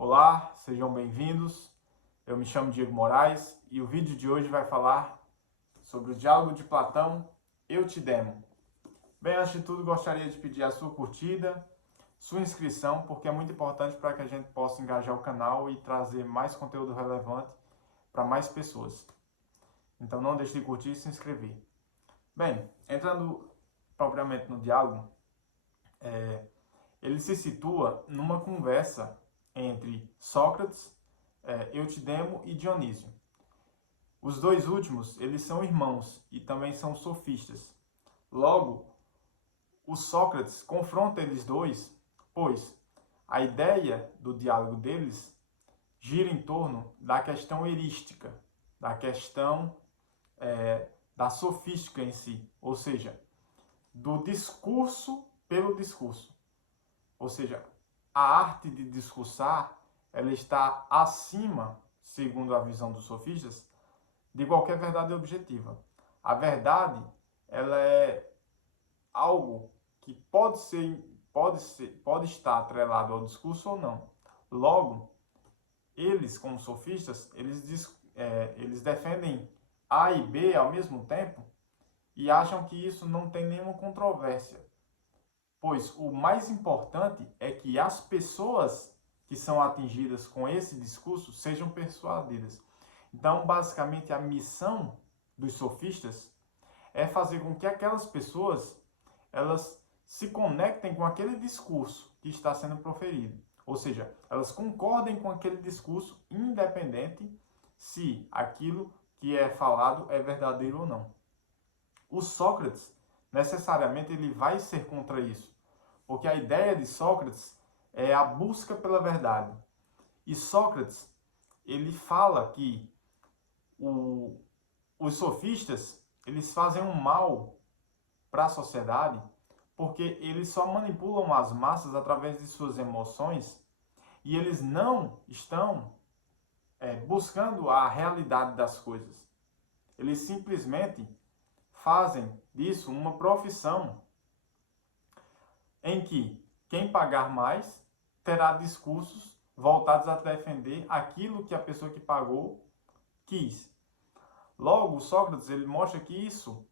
Olá, sejam bem-vindos. Eu me chamo Diego Moraes e o vídeo de hoje vai falar sobre o diálogo de Platão, Eutidemo. Bem, antes de tudo, gostaria de pedir a sua curtida, sua inscrição, porque é muito importante para que a gente possa engajar o canal e trazer mais conteúdo relevante para mais pessoas. Então não deixe de curtir e se inscrever. Bem, entrando propriamente no diálogo, ele se situa numa conversa entre Sócrates, Eutidemo e Dionísio. Os dois últimos, eles são irmãos e também são sofistas. Logo, o Sócrates confronta eles dois, pois a ideia do diálogo deles gira em torno da questão erística, da questão da sofística em si, ou seja, do discurso pelo discurso. Ou seja, a arte de discursar, ela está acima, segundo a visão dos sofistas, de qualquer verdade objetiva. A verdade, ela é algo que pode estar atrelado ao discurso ou não. Logo, eles, como sofistas, eles defendem A e B ao mesmo tempo e acham que isso não tem nenhuma controvérsia. Pois o mais importante é que as pessoas que são atingidas com esse discurso sejam persuadidas. Então, basicamente, a missão dos sofistas é fazer com que aquelas pessoas elas se conectem com aquele discurso que está sendo proferido. Ou seja, elas concordem com aquele discurso, independente se aquilo que é falado é verdadeiro ou não. O Sócrates, necessariamente, ele vai ser contra isso. Porque a ideia de Sócrates é a busca pela verdade. E Sócrates, ele fala que os sofistas, eles fazem um mal para a sociedade porque eles só manipulam as massas através de suas emoções e eles não estão buscando a realidade das coisas. Eles simplesmente fazem disso uma profissão em que quem pagar mais terá discursos voltados a defender aquilo que a pessoa que pagou quis. Logo, Sócrates ele mostra que isso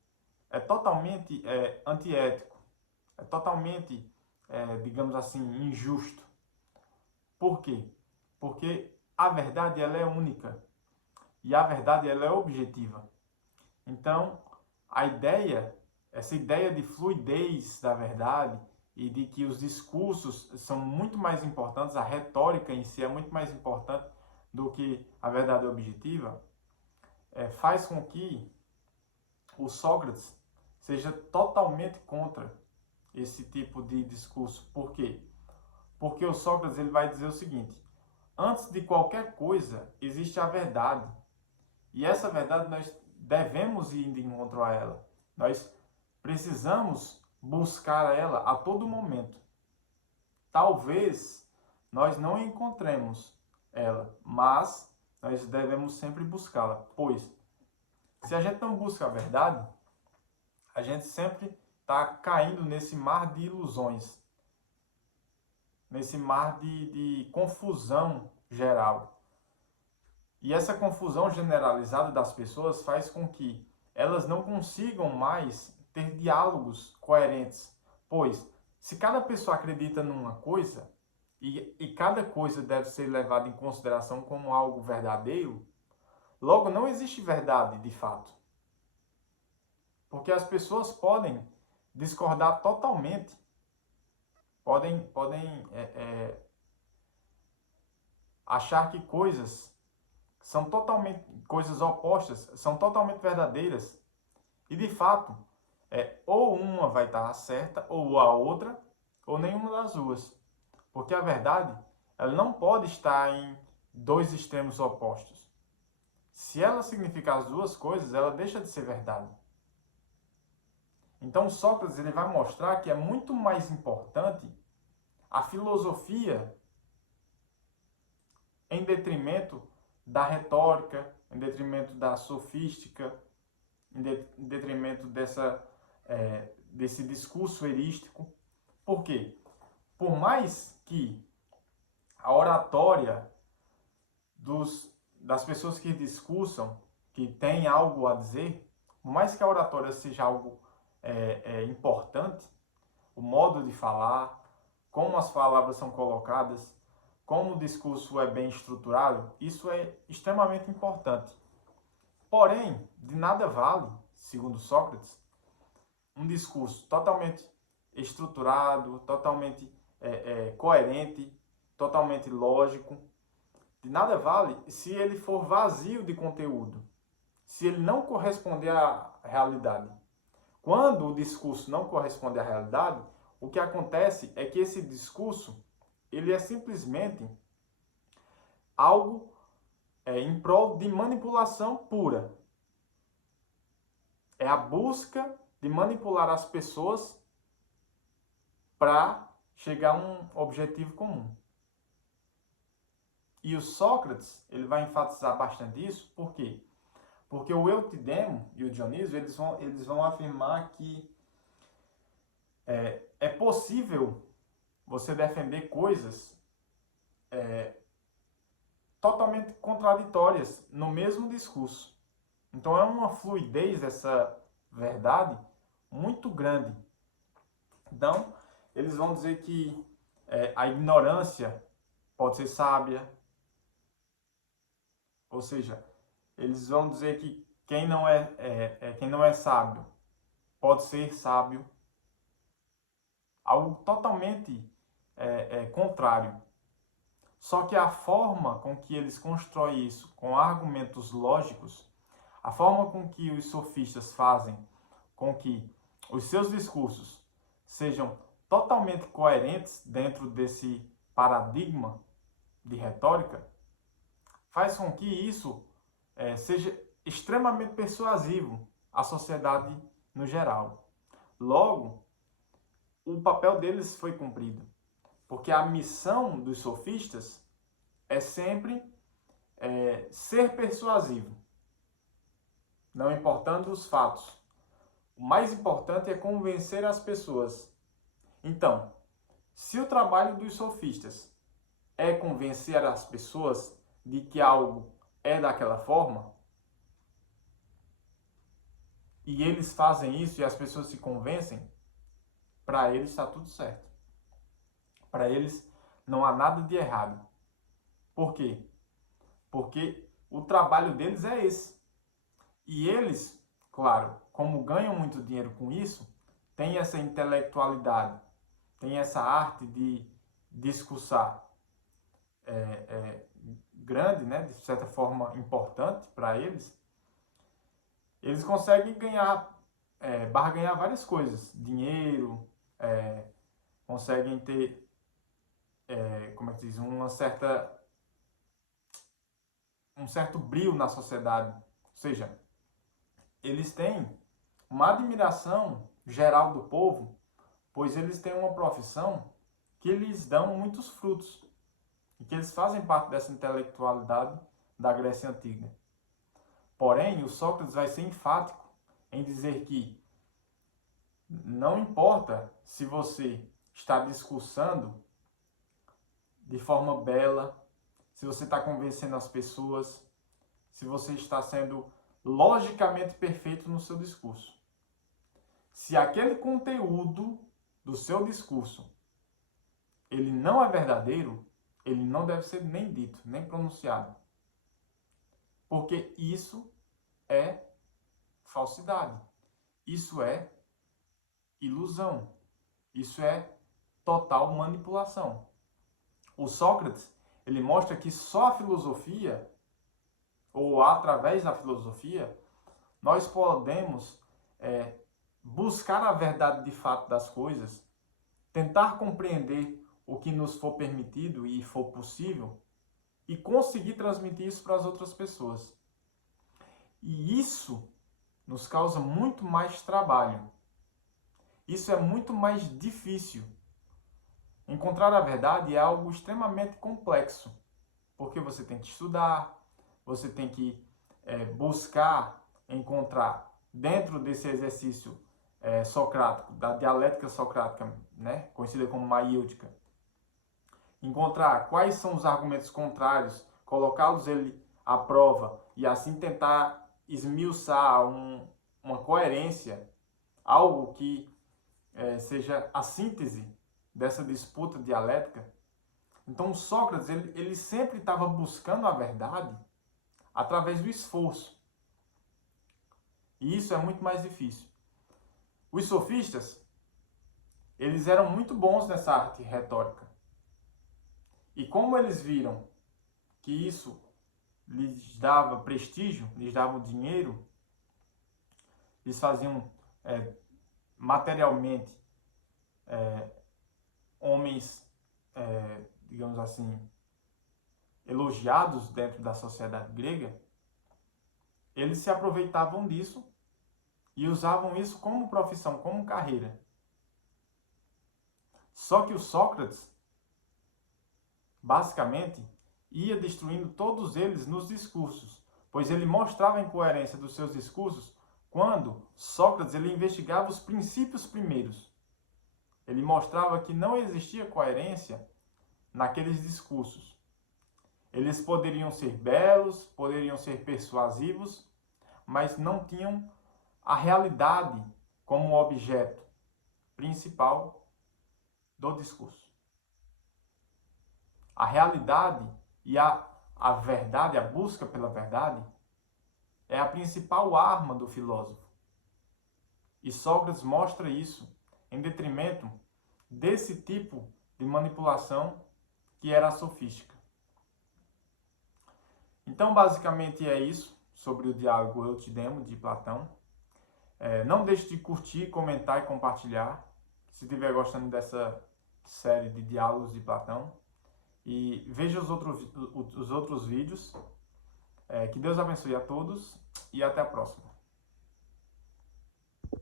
é totalmente antiético, é totalmente, digamos assim, injusto. Por quê? Porque a verdade ela é única e a verdade ela é objetiva. Então, essa ideia de fluidez da verdade e de que os discursos são muito mais importantes, a retórica em si é muito mais importante do que a verdade objetiva, faz com que o Sócrates seja totalmente contra esse tipo de discurso. Por quê? Porque o Sócrates ele vai dizer o seguinte: antes de qualquer coisa existe a verdade. E essa verdade nós devemos ir de encontro a ela. Nós precisamos buscar ela a todo momento. Talvez nós não encontremos ela, mas nós devemos sempre buscá-la. Pois, se a gente não busca a verdade, a gente sempre está caindo nesse mar de ilusões, nesse mar de confusão geral. E essa confusão generalizada das pessoas faz com que elas não consigam mais ter diálogos coerentes. Pois, se cada pessoa acredita numa coisa, e cada coisa deve ser levada em consideração como algo verdadeiro, logo não existe verdade de fato. Porque as pessoas podem discordar totalmente, podem achar que coisas opostas são totalmente verdadeiras. E de fato, ou uma vai estar certa, ou a outra, ou nenhuma das duas. Porque a verdade, ela não pode estar em dois extremos opostos. Se ela significar as duas coisas, ela deixa de ser verdade. Então Sócrates ele vai mostrar que é muito mais importante a filosofia em detrimento da retórica, em detrimento da sofística, em detrimento desse discurso erístico. Por quê? Por mais que a oratória das pessoas que discursam, que têm algo a dizer, por mais que a oratória seja algo importante, o modo de falar, como as palavras são colocadas, como o discurso é bem estruturado, isso é extremamente importante. Porém, de nada vale, segundo Sócrates, um discurso totalmente estruturado, totalmente coerente, totalmente lógico. De nada vale se ele for vazio de conteúdo, se ele não corresponder à realidade. Quando o discurso não corresponde à realidade, o que acontece é que esse discurso ele é simplesmente algo em prol de manipulação pura. É a busca de manipular as pessoas para chegar a um objetivo comum. E o Sócrates, ele vai enfatizar bastante isso, por quê? Porque o Eutidemo e o Dionísio, eles vão afirmar que é possível você defender coisas totalmente contraditórias no mesmo discurso. Então é uma fluidez dessa verdade muito grande. Então, eles vão dizer que a ignorância pode ser sábia, ou seja, eles vão dizer que quem não é sábio pode ser sábio. Algo totalmente contrário. Só que a forma com que eles constroem isso, com argumentos lógicos, a forma com que os sofistas fazem com que os seus discursos sejam totalmente coerentes dentro desse paradigma de retórica, faz com que isso seja extremamente persuasivo à sociedade no geral. Logo, o papel deles foi cumprido, porque a missão dos sofistas é sempre ser persuasivo, não importando os fatos. O mais importante é convencer as pessoas. Então, se o trabalho dos sofistas é convencer as pessoas de que algo é daquela forma, e eles fazem isso e as pessoas se convencem, para eles está tudo certo. Para eles não há nada de errado. Por quê? Porque o trabalho deles é esse. E eles, claro, como ganham muito dinheiro com isso, têm essa intelectualidade, têm essa arte de discursar grande, né, de certa forma importante para eles. Eles conseguem barganhar várias coisas, dinheiro, conseguem ter, como é que diz, um certo brilho na sociedade. Ou seja, eles têm uma admiração geral do povo, pois eles têm uma profissão que lhes dão muitos frutos e que eles fazem parte dessa intelectualidade da Grécia Antiga. Porém, o Sócrates vai ser enfático em dizer que não importa se você está discursando de forma bela, se você está convencendo as pessoas, se você está sendo logicamente perfeito no seu discurso. Se aquele conteúdo do seu discurso ele não é verdadeiro, ele não deve ser nem dito, nem pronunciado. Porque isso é falsidade. Isso é ilusão. Isso é total manipulação. O Sócrates, ele mostra que só a filosofia, ou através da filosofia, nós podemos buscar a verdade de fato das coisas, tentar compreender o que nos for permitido e for possível, e conseguir transmitir isso para as outras pessoas. E isso nos causa muito mais trabalho. Isso é muito mais difícil. Encontrar a verdade é algo extremamente complexo, porque você tem que estudar, você tem que buscar encontrar dentro desse exercício socrático, da dialética socrática, né, conhecida como maiêutica, encontrar quais são os argumentos contrários, colocá-los ele à prova e assim tentar esmiuçar uma coerência, algo que seja a síntese dessa disputa dialética. Então Sócrates ele sempre estava buscando a verdade através do esforço. E isso é muito mais difícil. Os sofistas, eles eram muito bons nessa arte retórica. E como eles viram que isso lhes dava prestígio, lhes dava dinheiro, eles faziam materialmente homens, digamos assim, elogiados dentro da sociedade grega, eles se aproveitavam disso e usavam isso como profissão, como carreira. Só que o Sócrates, basicamente, ia destruindo todos eles nos discursos, pois ele mostrava a incoerência dos seus discursos quando Sócrates ele investigava os princípios primeiros. Ele mostrava que não existia coerência naqueles discursos. Eles poderiam ser belos, poderiam ser persuasivos, mas não tinham a realidade como objeto principal do discurso. A realidade e a verdade, a busca pela verdade, é a principal arma do filósofo. E Sócrates mostra isso em detrimento desse tipo de manipulação que era a sofística. Então, basicamente é isso sobre o diálogo Eutidemo de Platão. Não deixe de curtir, comentar e compartilhar, se estiver gostando dessa série de diálogos de Platão. E veja os outros vídeos. Que Deus abençoe a todos e até a próxima.